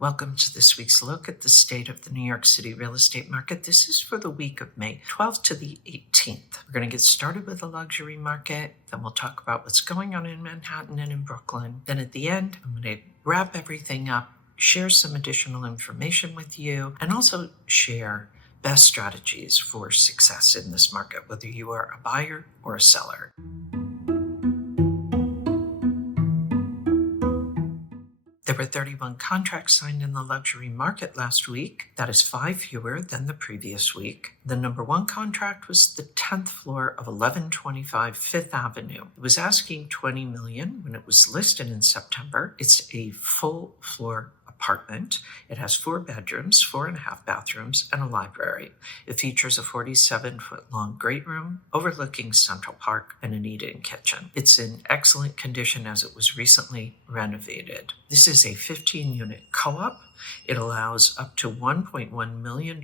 Welcome to this week's look at the state of the New York City real estate market. This is for the week of May 12th to the 18th. We're going to get started with the luxury market, then we'll talk about what's going on in Manhattan and in Brooklyn. Then at the end, I'm going to wrap everything up, share some additional information with you, and also share best strategies for success in this market, whether you are a buyer or a seller. There were 31 contracts signed in the luxury market last week. That is 5 fewer than the previous week. The number one contract was the 10th floor of 1125 Fifth Avenue. It was asking $20 million when it was listed in September. It's a full floor apartment. It has 4 bedrooms, 4.5 bathrooms, and a library. It features a 47-foot-long great room overlooking Central Park and an eat-in kitchen. It's in excellent condition as it was recently renovated. This is a 15-unit co-op. It allows up to $1.1 million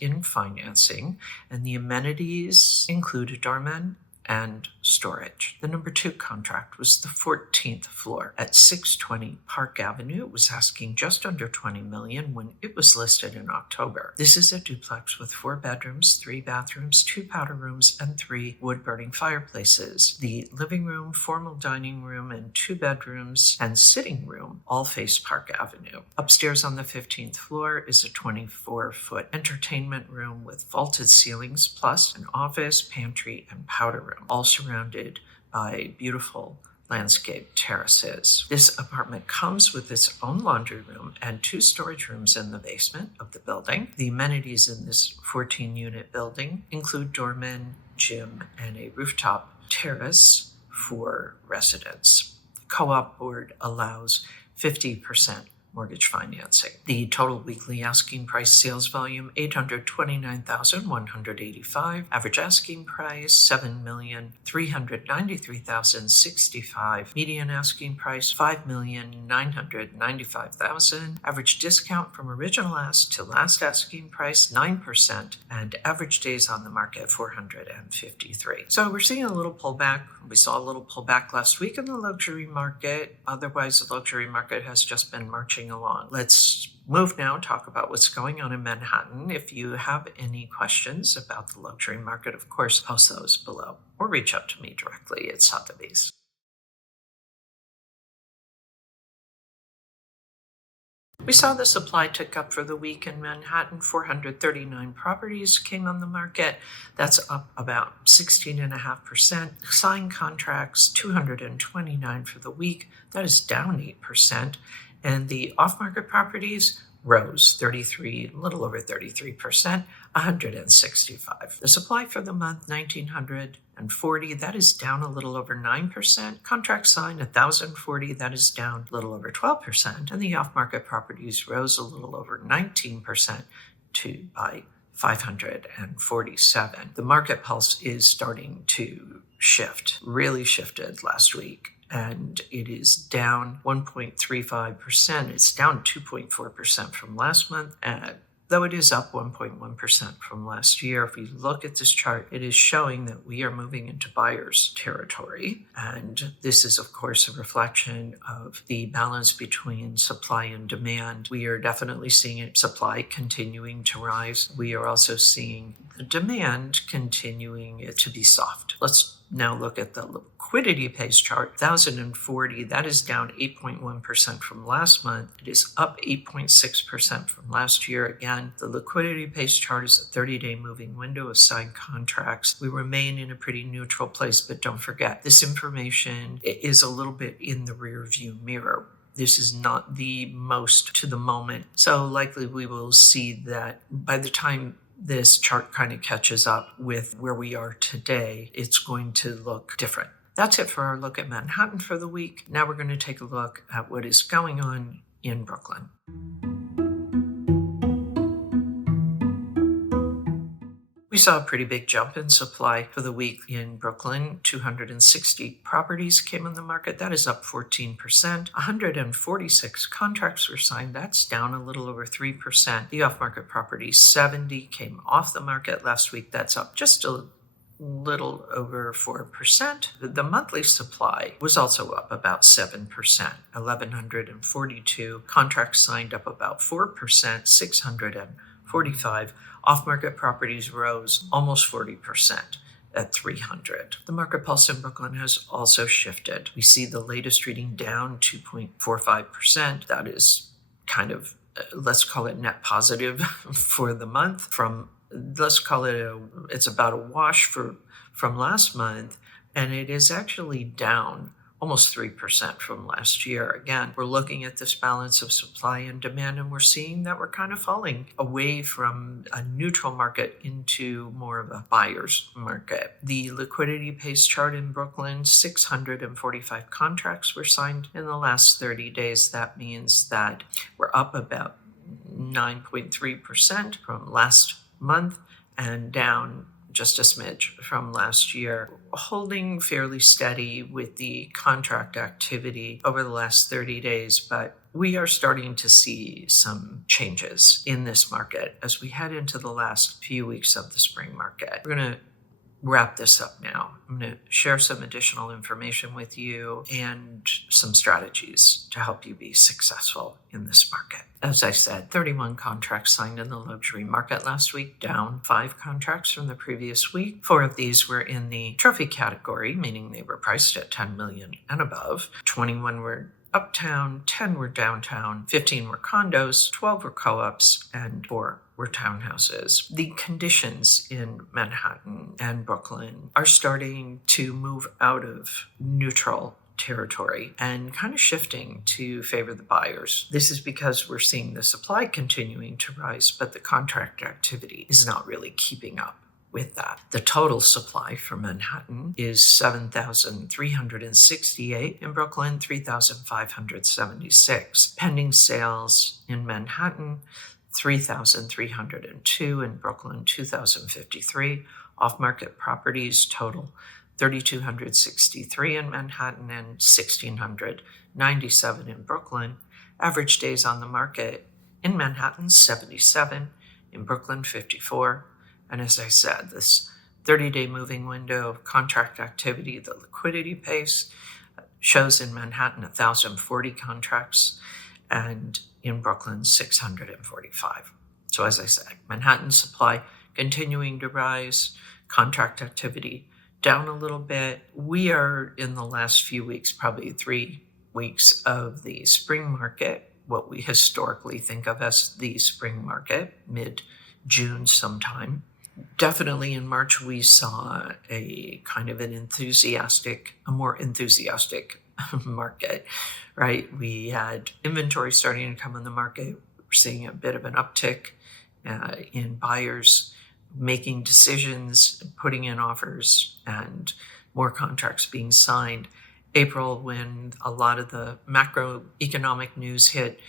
in financing, and the amenities include a doorman and storage. The number 2 contract was the 14th floor at 620 Park Avenue. It was asking just under $20 million when it was listed in October. This is a duplex with 4 bedrooms, 3 bathrooms, 2 powder rooms, and 3 wood-burning fireplaces. The living room, formal dining room, and 2 bedrooms and sitting room all face Park Avenue. Upstairs on the 15th floor is a 24-foot entertainment room with vaulted ceilings, plus an office, pantry, and powder room, all surrounded by beautiful landscape terraces. This apartment comes with its own laundry room and 2 storage rooms in the basement of the building. The amenities in this 14-unit building include doorman, gym, and a rooftop terrace for residents. The co-op board allows 50% mortgage financing. The total weekly asking price sales volume, 829,185. Average asking price, 7,393,065. Median asking price, 5,995,000. Average discount from original ask to last asking price, 9%. And average days on the market, 453. So we're seeing a little pullback. We saw a little pullback last week in the luxury market. Otherwise, the luxury market has just been marching along. Let's move now, talk about what's going on in Manhattan. If you have any questions about the luxury market, of course, post those below or reach out to me directly at Sotheby's. We saw the supply tick up for the week in Manhattan. 439 properties came on the market. That's up about 16.5%. Signed contracts, 229 for the week. That is down 8%. And the off-market properties rose a little over 33%, 165. The supply for the month, 1,940, that is down a little over 9%. Contract signed, 1,040, that is down a little over 12%. And the off-market properties rose a little over 19% by 547. The market pulse is starting to shift, really shifted last week. And it is down 1.35%. It's down 2.4% from last month, though it is up 1.1% from last year. If we look at this chart, it is showing that we are moving into buyer's territory. And this is, of course, a reflection of the balance between supply and demand. We are definitely seeing supply continuing to rise. We are also seeing the demand continuing to be soft. Let's now look at the liquidity pace chart, 1,040. That is down 8.1% from last month. It is up 8.6% from last year. Again, the liquidity pace chart is a 30-day moving window of signed contracts. We remain in a pretty neutral place, but don't forget, this information is a little bit in the rear view mirror. This is not the most to the moment. So likely we will see that by the time this chart kind of catches up with where we are today, it's going to look different. That's it for our look at Manhattan for the week. Now we're going to take a look at what is going on in Brooklyn. We saw a pretty big jump in supply for the week in Brooklyn. 260 properties came on the market. That is up 14%. 146 contracts were signed. That's down a little over 3%. The off-market properties, 70 came off the market last week. That's up just a little over 4%. The monthly supply was also up about 7%, 1,142. Contracts signed up about 4%, 645. Off-market properties rose almost 40% at 300. The market pulse in Brooklyn has also shifted. We see the latest reading down 2.45%. That is kind of, let's call it net positive for the month. Let's call it it's about a wash from last month, and it is actually down almost 3% from last year. Again, we're looking at this balance of supply and demand, and we're seeing that we're kind of falling away from a neutral market into more of a buyer's market. The liquidity pace chart in Brooklyn, 645 contracts were signed in the last 30 days. That means that we're up about 9.3% from last month and down just a smidge from last year, holding fairly steady with the contract activity over the last 30 days. But we are starting to see some changes in this market as we head into the last few weeks of the spring market. We're going to wrap this up now. I'm going to share some additional information with you and some strategies to help you be successful in this market. As I said, 31 contracts signed in the luxury market last week, down 5 contracts from the previous week. 4 of these were in the trophy category, meaning they were priced at $10 million and above. 21 were uptown, 10 were downtown, 15 were condos, 12 were co-ops, and 4 were townhouses. The conditions in Manhattan and Brooklyn are starting to move out of neutral territory and kind of shifting to favor the buyers. This is because we're seeing the supply continuing to rise, but the contract activity is not really keeping up with that. The total supply for Manhattan is 7,368, in Brooklyn 3,576. Pending sales in Manhattan 3,302, in Brooklyn 2,053. Off-market properties total 3,263 in Manhattan and 1,697 in Brooklyn. Average days on the market in Manhattan 77, in Brooklyn 54. And as I said, this 30-day moving window of contract activity, the liquidity pace, shows in Manhattan 1,040 contracts and in Brooklyn 645. So as I said, Manhattan supply continuing to rise, contract activity down a little bit. We are in the last few weeks, probably 3 weeks of the spring market, what we historically think of as the spring market, mid-June sometime. Definitely in March, we saw a kind of a more enthusiastic market, right? We had inventory starting to come on the market. We're seeing a bit of an uptick in buyers making decisions, putting in offers, and more contracts being signed. April, when a lot of the macroeconomic news hit,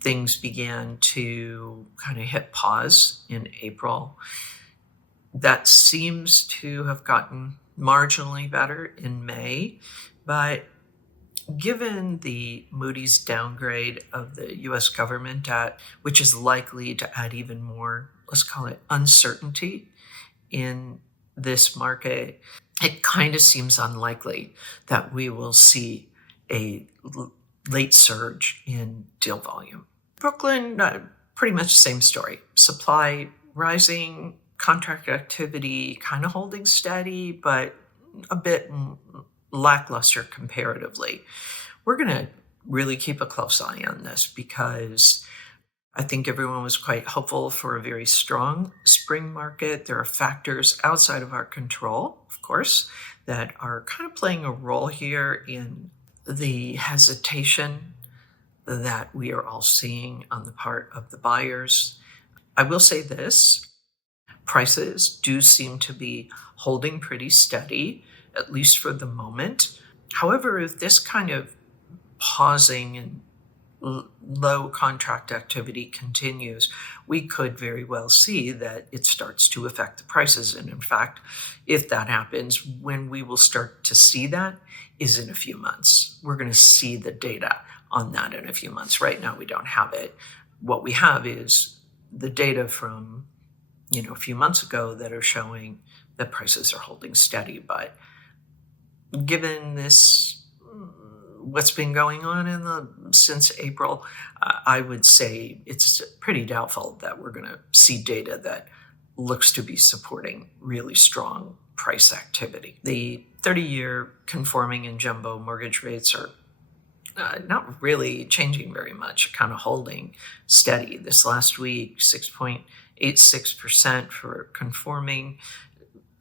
things began to kind of hit pause in April. That seems to have gotten marginally better in May, but given the Moody's downgrade of the U.S. government debt, which is likely to add even more, let's call it uncertainty in this market, it kind of seems unlikely that we will see a late surge in deal volume. Brooklyn, pretty much the same story. Supply rising, contract activity kind of holding steady, but a bit lackluster comparatively. We're going to really keep a close eye on this because I think everyone was quite hopeful for a very strong spring market. There are factors outside of our control, of course, that are kind of playing a role here in the hesitation that we are all seeing on the part of the buyers. I will say this, prices do seem to be holding pretty steady, at least for the moment. However, if this kind of pausing and low contract activity continues, we could very well see that it starts to affect the prices. And in fact, if that happens, when we will start to see that is in a few months. We're going to see the data on that in a few months. Right now, we don't have it. What we have is the data from, a few months ago that are showing that prices are holding steady. But given this, what's been going on since April, I would say it's pretty doubtful that we're going to see data that looks to be supporting really strong price activity. The 30-year conforming and jumbo mortgage rates are not really changing very much, kind of holding steady. This last week, 6.86% for conforming,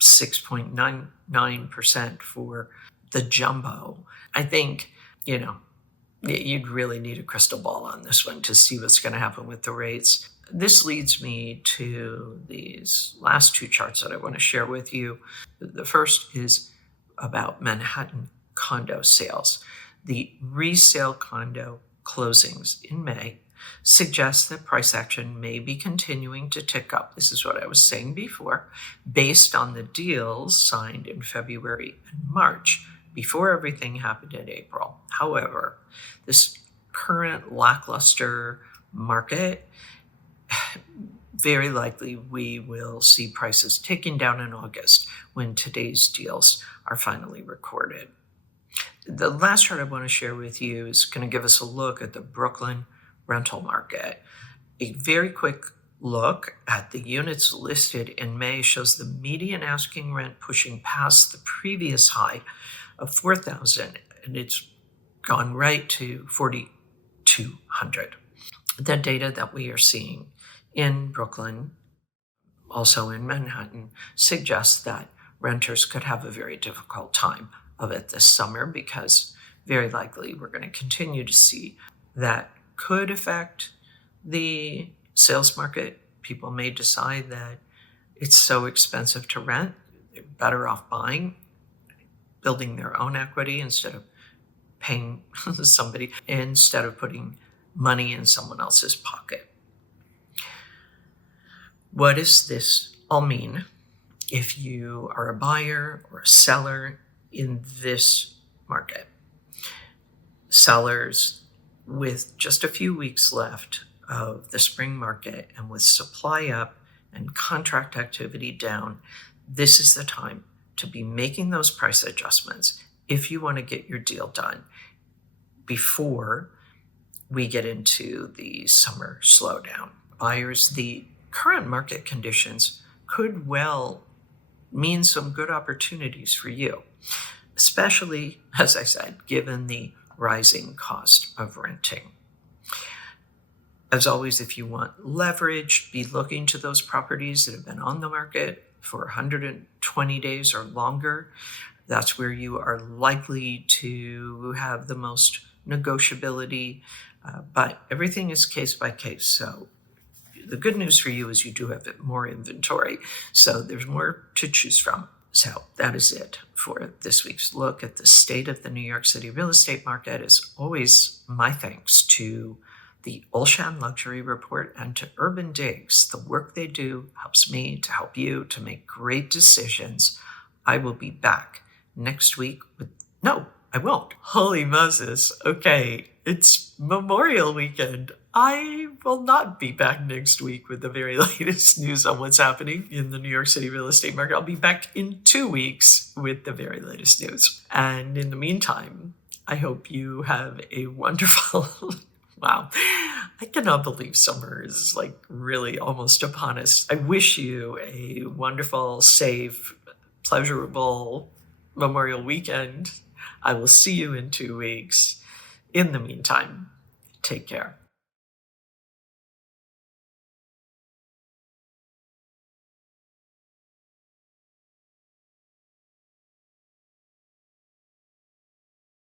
6.99% for the jumbo. I think, you'd really need a crystal ball on this one to see what's going to happen with the rates. This leads me to these last two charts that I want to share with you. The first is about Manhattan condo sales. The resale condo closings in May suggest that price action may be continuing to tick up. This is what I was saying before, based on the deals signed in February and March, before everything happened in April. However, this current lackluster market, very likely we will see prices ticking down in August when today's deals are finally recorded. The last chart I want to share with you is going to give us a look at the Brooklyn rental market. A very quick look at the units listed in May shows the median asking rent pushing past the previous high of $4,000, and it's gone right to $4,200. The data that we are seeing in Brooklyn, also in Manhattan, suggests that renters could have a very difficult time of it this summer, because very likely we're going to continue to see that could affect the sales market. People may decide that it's so expensive to rent, they're better off buying, building their own equity instead of paying somebody, instead of putting money in someone else's pocket. What does this all mean if you are a buyer or a seller in this market? Sellers, with just a few weeks left of the spring market and with supply up and contract activity down, this is the time to be making those price adjustments if you want to get your deal done before we get into the summer slowdown. Buyers, the current market conditions could well mean some good opportunities for you, especially, as I said, given the rising cost of renting. As always, if you want leverage, be looking to those properties that have been on the market for 120 days or longer. That's where you are likely to have the most negotiability, but everything is case by case. So the good news for you is you do have more inventory, so there's more to choose from. So that is it for this week's look at the state of the New York City real estate market. As always, my thanks to the Olshan Luxury Report and to Urban Digs. The work they do helps me to help you to make great decisions. I will be back next week with... No, I won't. Holy Moses. Okay, it's Memorial Weekend. I will not be back next week with the very latest news on what's happening in the New York City real estate market. I'll be back in 2 weeks with the very latest news. And in the meantime, I hope you have a wonderful... Wow, I cannot believe summer is really almost upon us. I wish you a wonderful, safe, pleasurable Memorial Weekend. I will see you in 2 weeks. In the meantime, take care.